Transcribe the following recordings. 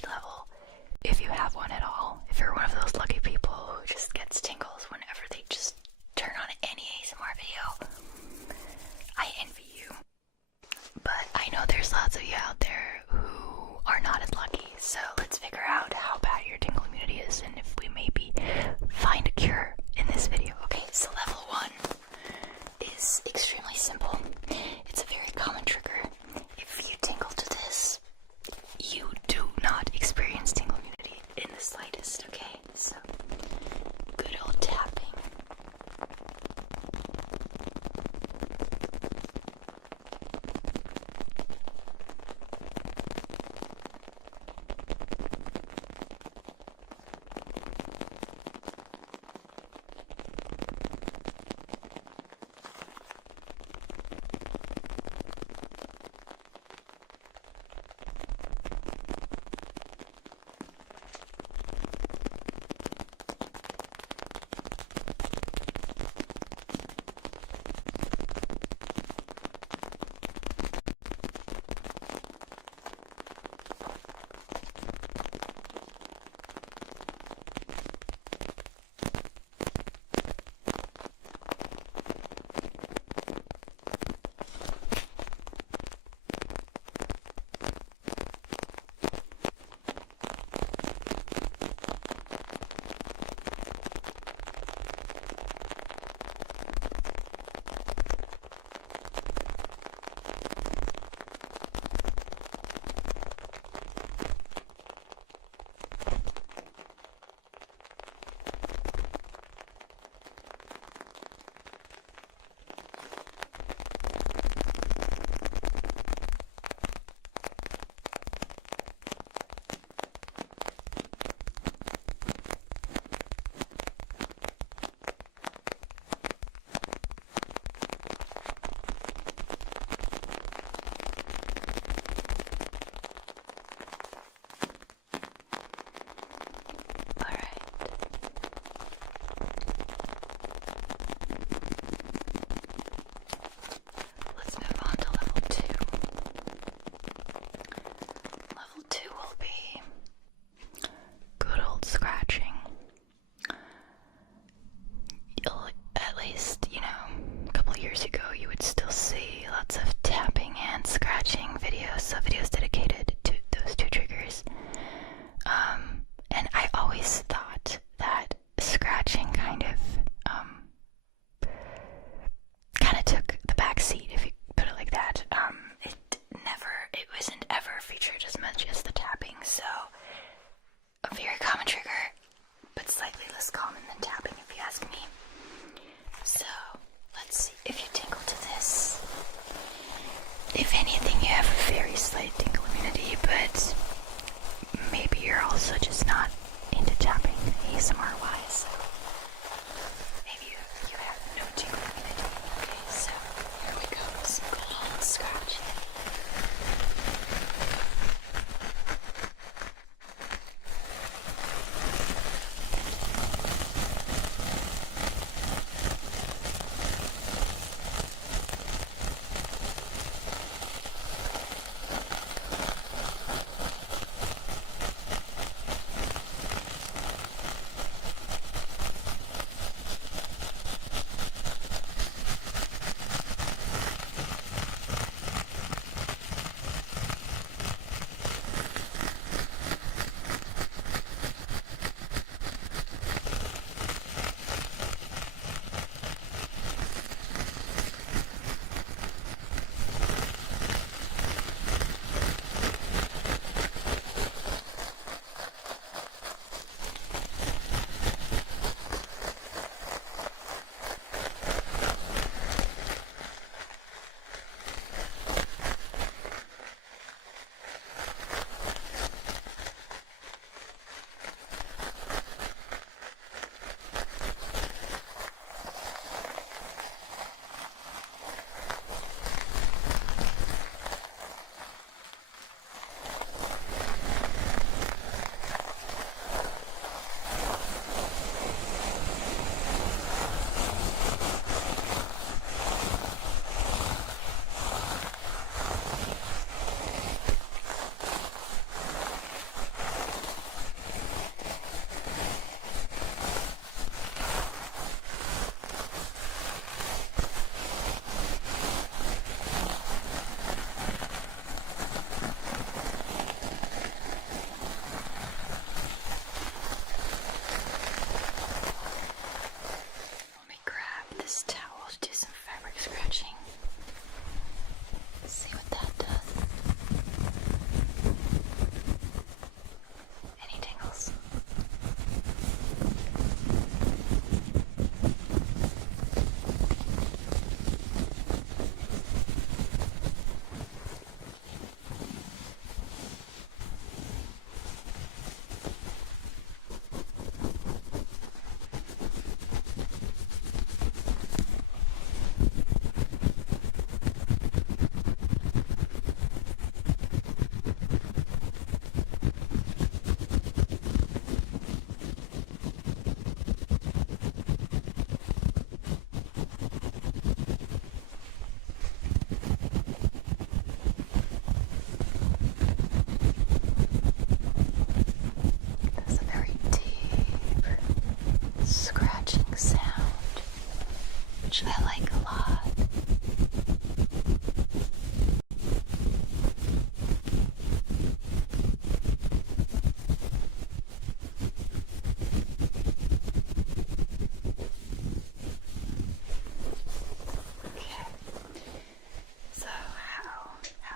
immunity level, if you have one at all. If you're one of those lucky people who just gets tingles whenever they just turn on any ASMR video, I envy you. But I know there's lots of you out there who are not as lucky, so let's figure out how bad your tingle immunity is and if we maybe find a cure in this video. Okay, so level 1 is extremely simple. It's a very common trigger. If you tingle to this, you do not experience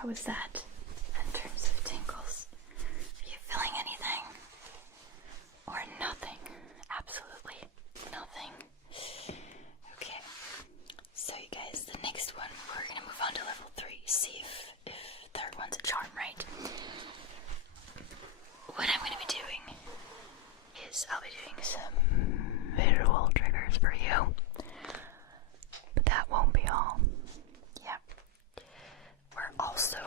How is that in terms of tingles? Are you feeling anything? Or nothing? Absolutely nothing. Okay. So you guys, the next one, we're gonna move on to level 3. See if third one's a charm, right? What I'm gonna be doing is I'll be doing some visual triggers for you. But that won't be all. Yeah. We're also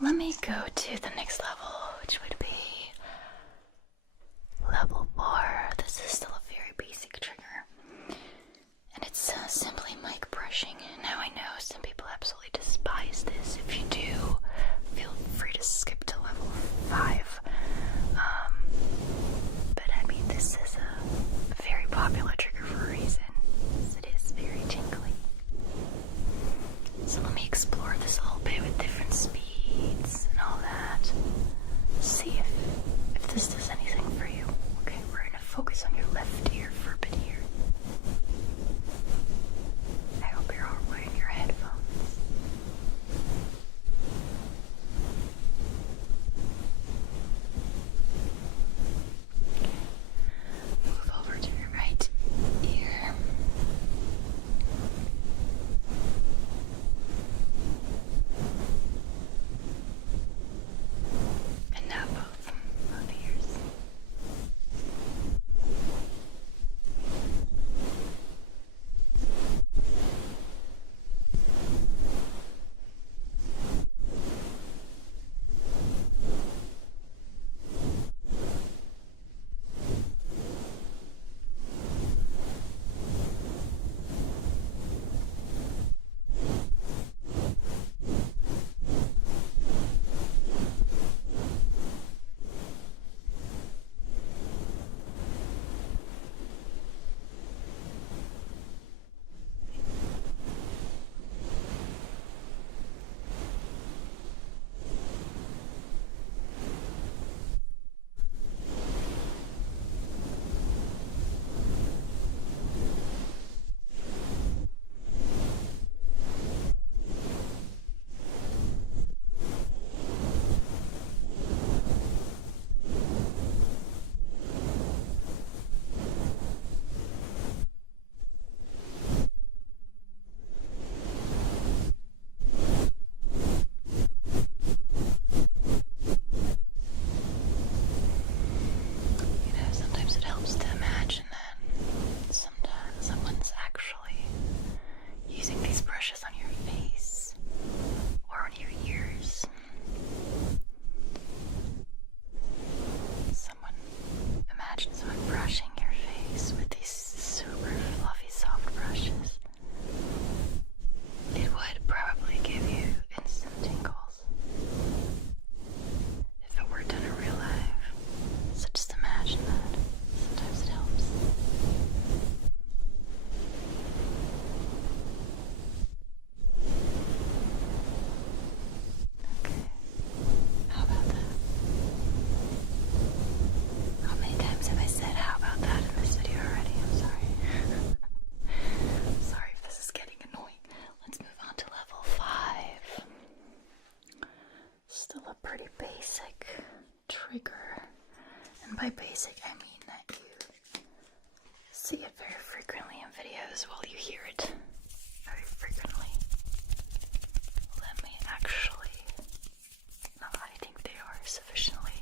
let me go to the next level, which would be level 4. This is still a very basic trigger, and it's simply mic brushing. Now I know some people absolutely despise this. If you do, feel free to skip to level 5. But I mean, this is a very popular trigger for a reason. It is very tingly. So let me explore this a little bit with different speeds and all that. See if this does anything for you. Okay, we're gonna focus on your left ear for a bit here. I hope you're all wearing your headphones. Move over to your right ear. And now both ears. Sometimes it helps to imagine that sometimes someone's actually using these brushes on your face or on your ears. Imagine someone brushing your face with these super fluffy, soft brushes. It would probably give you instant tingles if it were done in real life. So just imagine that. Sometimes it helps. Okay. How about that? How many times have I said how about that in this video already? I'm sorry. I'm sorry if this is getting annoying. Let's move on to level 5. Still a pretty basic trigger. And by basic, I mean that you see it very frequently in videos while you hear it very frequently. Let me actually, no, I think they are sufficiently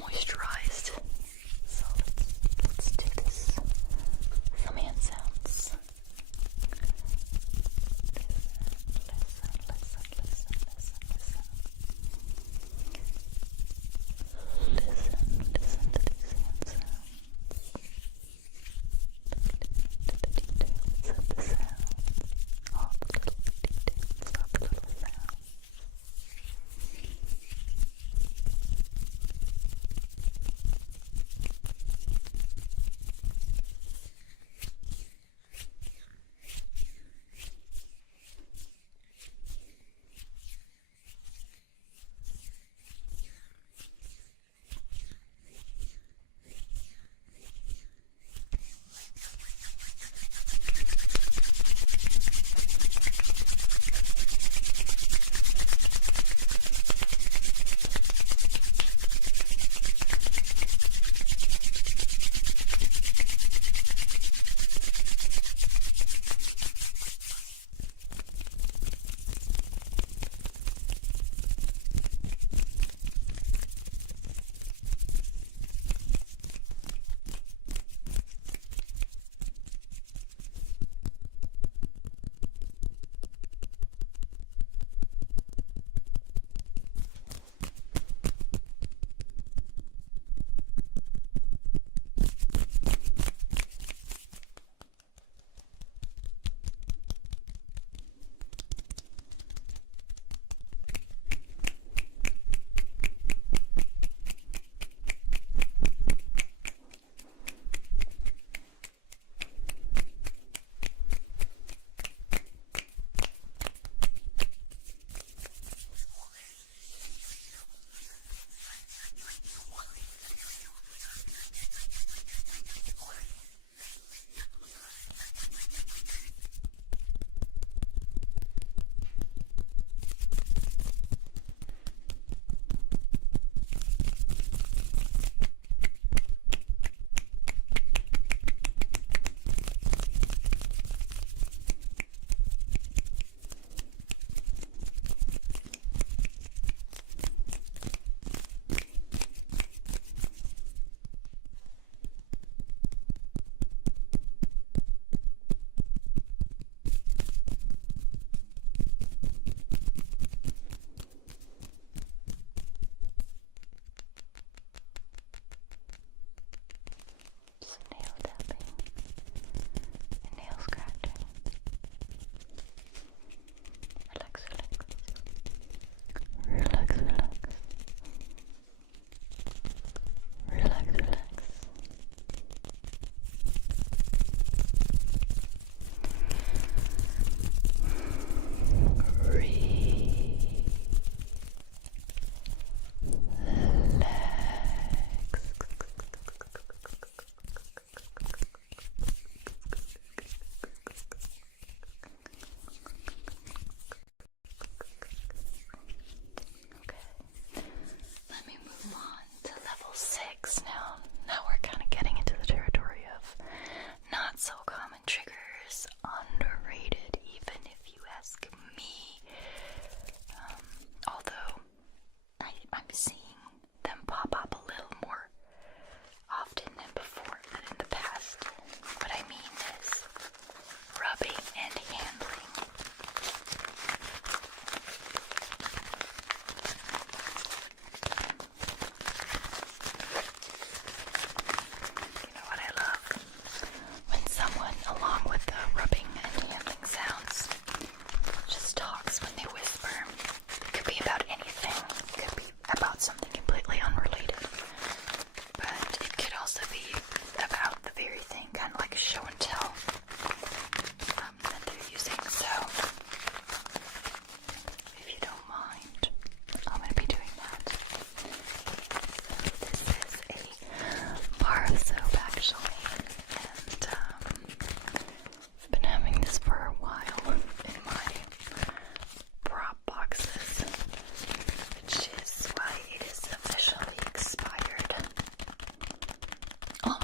moisturized. So let's do this. Some hand sounds. Listen to these hand sounds. The details of the sound.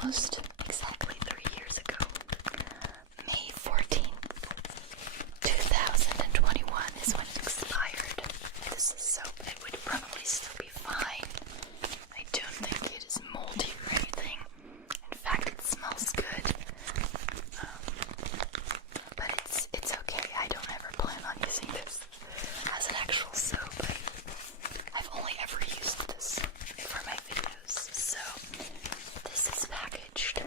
almost exactly 3 years ago. May 14th, 2021 is when it expired. This is soap. It would probably still be fine. I don't think it is moldy or anything. In fact, it smells good. But it's okay. I don't ever plan on using this as an actual soap. I've only ever used this for my videos. So this is packaged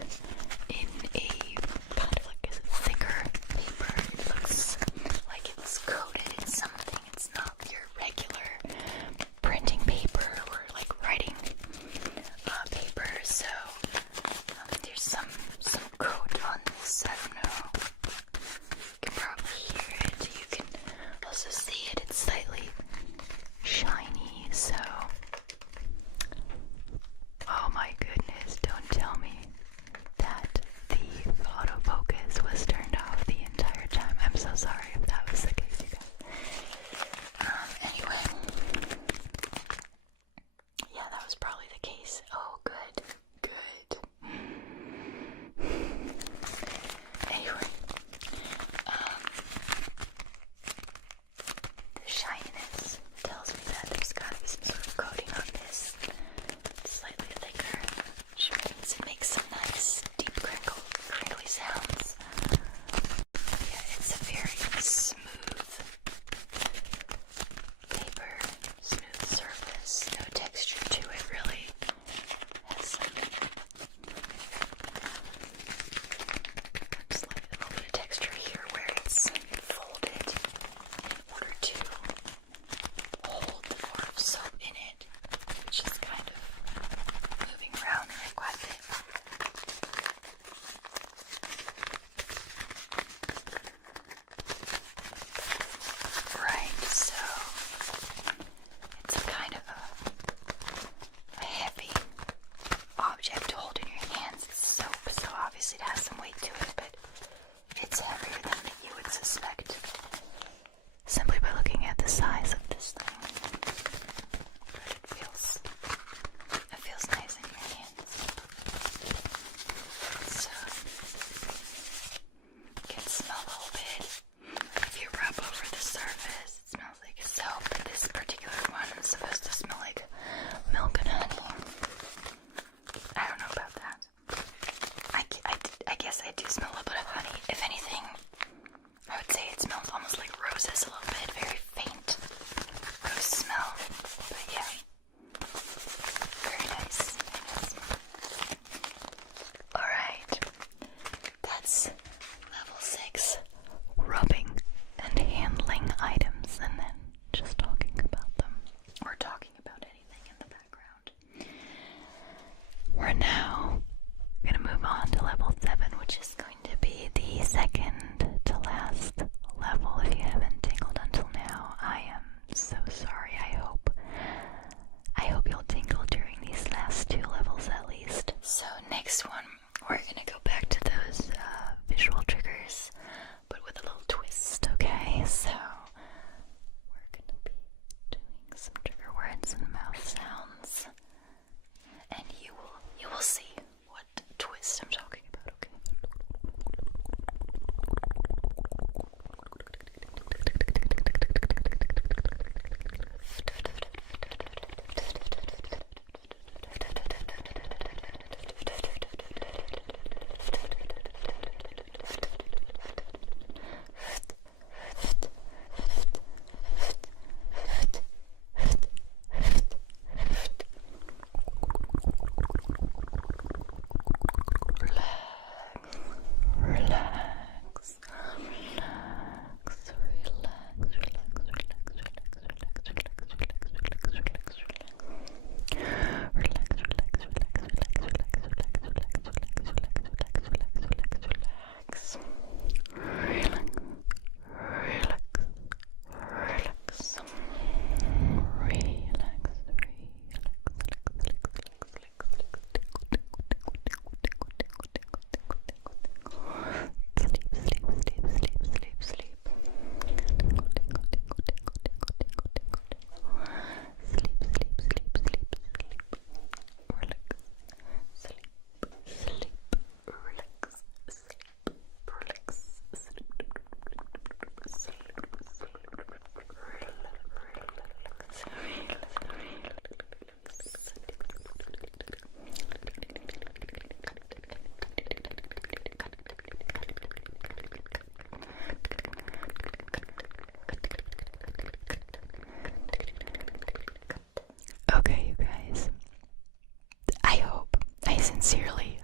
sincerely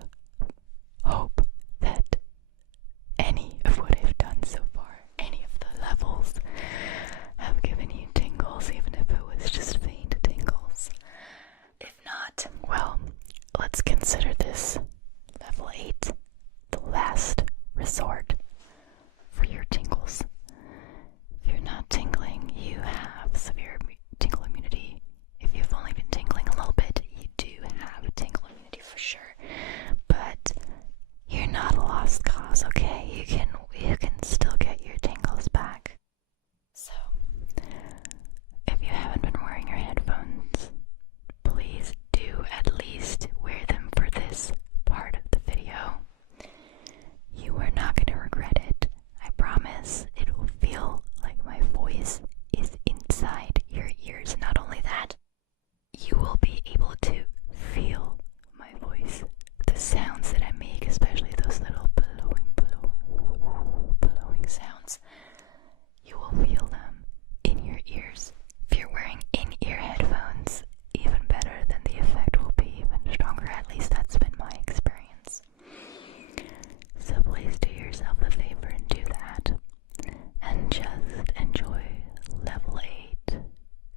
hope that any of what I've done so far, any of the levels, have given you tingles, even if it was just faint tingles. If not, well, let's consider this level 8 the last resort for your tingles. If you're not tingling, you have severe tingle immunity. If you've only been tingling a little bit, you do have tingle immunity for sure. But you're not a lost cause, okay? You can still get your tingles back. So, if you haven't been wearing your headphones, please do at least wear them for this part of the video. You are not going to regret it. I promise. It will feel like my voice is inside your ears. Not only that, you will be able to feel my voice. The sounds that I make, especially those little blowing sounds, you will feel them in your ears. If you're wearing in-ear headphones, even better, then the effect will be even stronger. At least that's been my experience. So please do yourself a favor and do that. And just enjoy level 8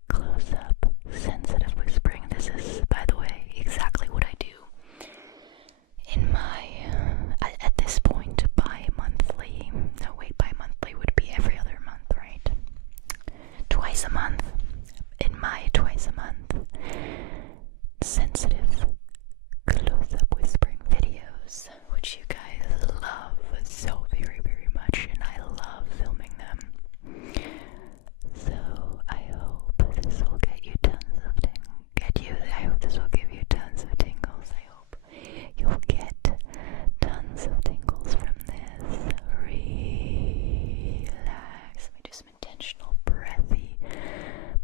close-up sensitive whispering. This is, by the way, exactly what I do in my, at this point, bi-monthly, no wait, bi-monthly would be every other month, right? Twice a month, in my twice a month, sensitive close-up whispering videos, which you guys love so very, very much, and I love filming them. So I hope this will get you tons of I hope this will give you tons of tingles. I hope you'll get tons of tingles from this. Relax. Let me do some intentional breathy,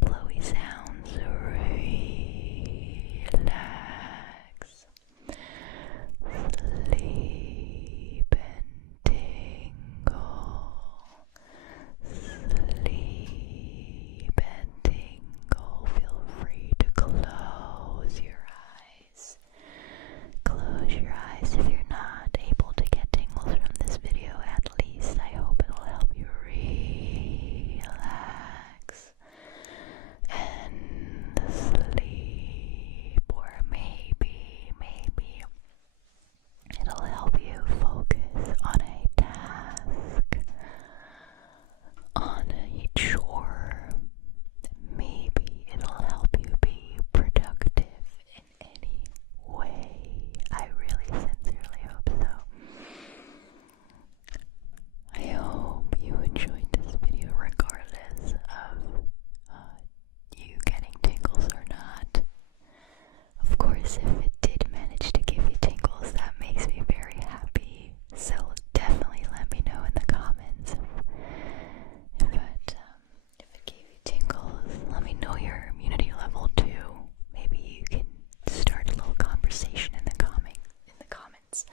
blowy sounds. Relax. Sleep and tingle. Sleep and tingle. Feel free to close your eyes. Close your eyes if you're not able to get tingles from this video. At least I hope it'll help you relax and sleep, or maybe it'll help you focus on a task, on a chore. Maybe it'll help you be productive in any way. I really sincerely hope so. I hope you enjoyed this video regardless of you getting tingles or not. Of course, if it did manage to give you tingles, that makes me very happy. So definitely let me know in the comments if it gave you tingles. Let me know your immunity level too. Maybe you can start a little conversation in the comments.